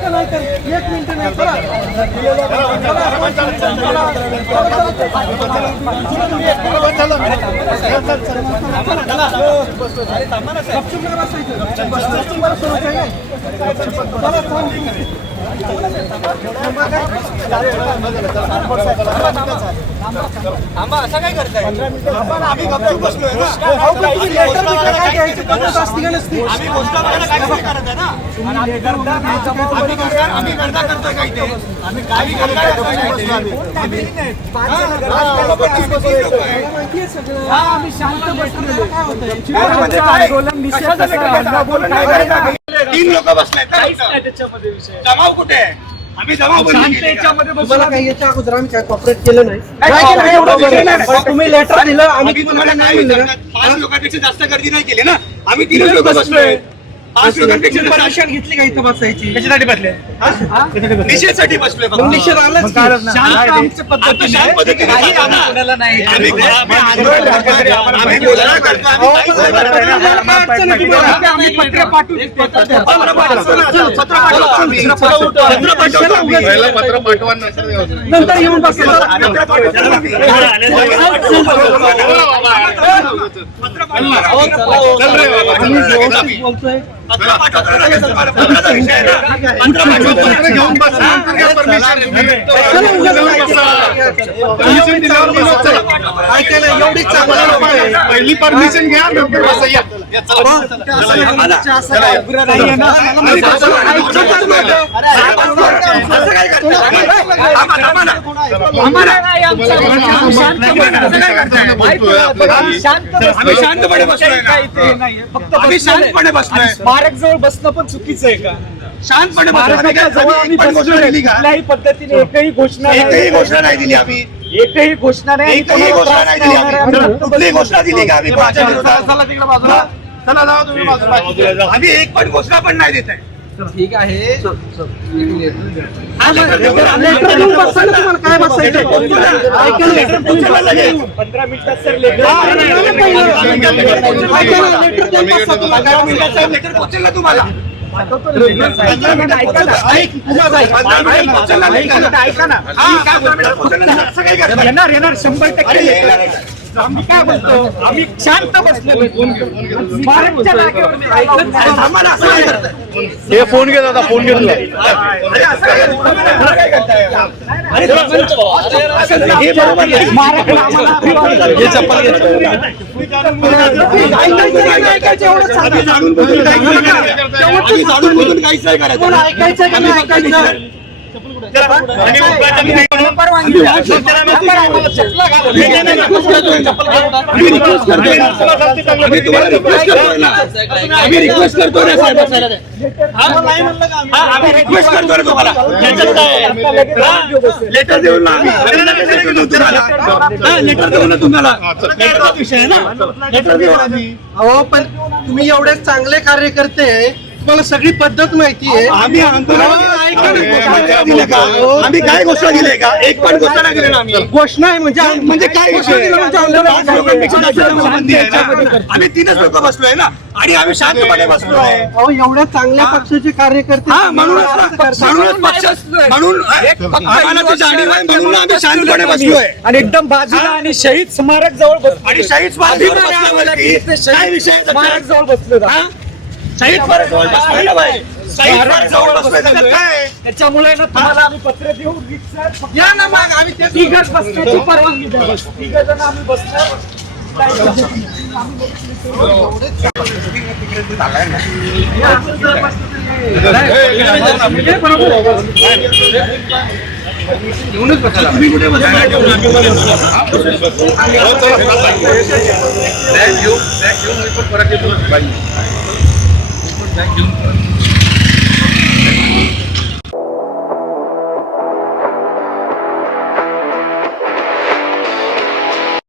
मिनिटं नाही तर 1 मिनिट नाही चला. असं काय करताय? आम्ही गप्प बसलोय ना. आम्ही गोष्ट बघायला काय करत आहे ना. आम्ही गर्दा करतोय काय ते. आम्ही काही गर्दा करतोय काय ते. आम्ही शांत बसलेलो. काय होतंय? 3 लोक बसले त्याच्यामध्ये विषय. जमाव कुठे आहे? आम्ही जमाव तुम्हाला काही याच्या अगोदर आम्ही काय कॉपरेट केलं नाही. तुम्ही लेटर दिलं आम्ही तुम्हाला काय म्हणलं? 5 लोकांपेक्षा जास्त गर्दी नाही केली ना. आम्ही 3 लोक बसलोय. 5 लोकांपेक्षा परमिशन घेतली का इथं बसायची? कशासाठी बसले? निषेधसाठी बसलोय. निषेध आलाच की. शांत पद्धतीने आम्ही बोलणं करतो. आम्ही पत्र पाठवू. नंतर येऊन बसलो. बोलतोय एवढी पहिली परमिशन घ्या शांतपणे बसलोय. स्मारक जवळ बसणं पण चुकीचं आहे का? शांतपणे कुठल्याही पद्धतीने एकही घोषणा नाही दिली. आम्ही एकही घोषणा नाही. एकही घोषणा नाही दिली. कुठली घोषणा दिली का आम्ही? चला जाऊ तुम्ही बाजूला. आम्ही एक पण घोषणा पण नाही देत आहे. ठीक आहे. लेटर बसायला तुम्हाला काय बसायचं? 15 मिनिटात सर लेटर पोहोचेल ना तुम्हाला. येणार 100% आम्ही काय बोलतो? आम्ही शांत बसलेलो. स्मारकच्या जागेवर हे फोन घे दादा, फोन घे तुला. रिक्वेस्ट करतो ना साहेब. आम्ही रिक्वेस्ट करतो ना तुम्हाला. लेटर देऊ ना आम्ही. लेटर देऊ ना तुम्हाला. लेटरचा विषय आहे ना. लेटर देऊ आम्ही. अहो पण तुम्ही एवढे चांगले कार्यकर्ते तुम्हाला सगळी पद्धत माहिती आहे. आम्ही आम्ही काय घोषणा दिली का? एक पण घोषणा नाही दिली ना आम्ही. घोषणा आहे म्हणजे काय घोषणा दिलं म्हणजे आंदोलन आम्ही 3च लोक बसलोय ना आणि आम्ही शांतपणे बसलोय. अहो एवढ्या चांगल्या पक्षाचे कार्यकर्ते म्हणून आम्हाला ते जाणीव आहे म्हणून आम्ही शांतपणे बसलोय. आणि एकदम बाजूला आणि शहीद स्मारक जवळ बसलो. आणि शहीद स्मारक काय विषय स्मारक जवळ बसलो. शहीद स्मारक जवळ बसलोय ना भाई. शहीद स्मारक जवळ बसलोय तर काय? त्याच्यामुळे ना तुम्हाला आम्ही पत्र देऊ. या ना मग आम्ही ते तिघच बसण्याची परवानगी द्या. 3 जण आम्ही बसणार. तुम्ही कुठे बसला? घेऊन मी पण परत येतो.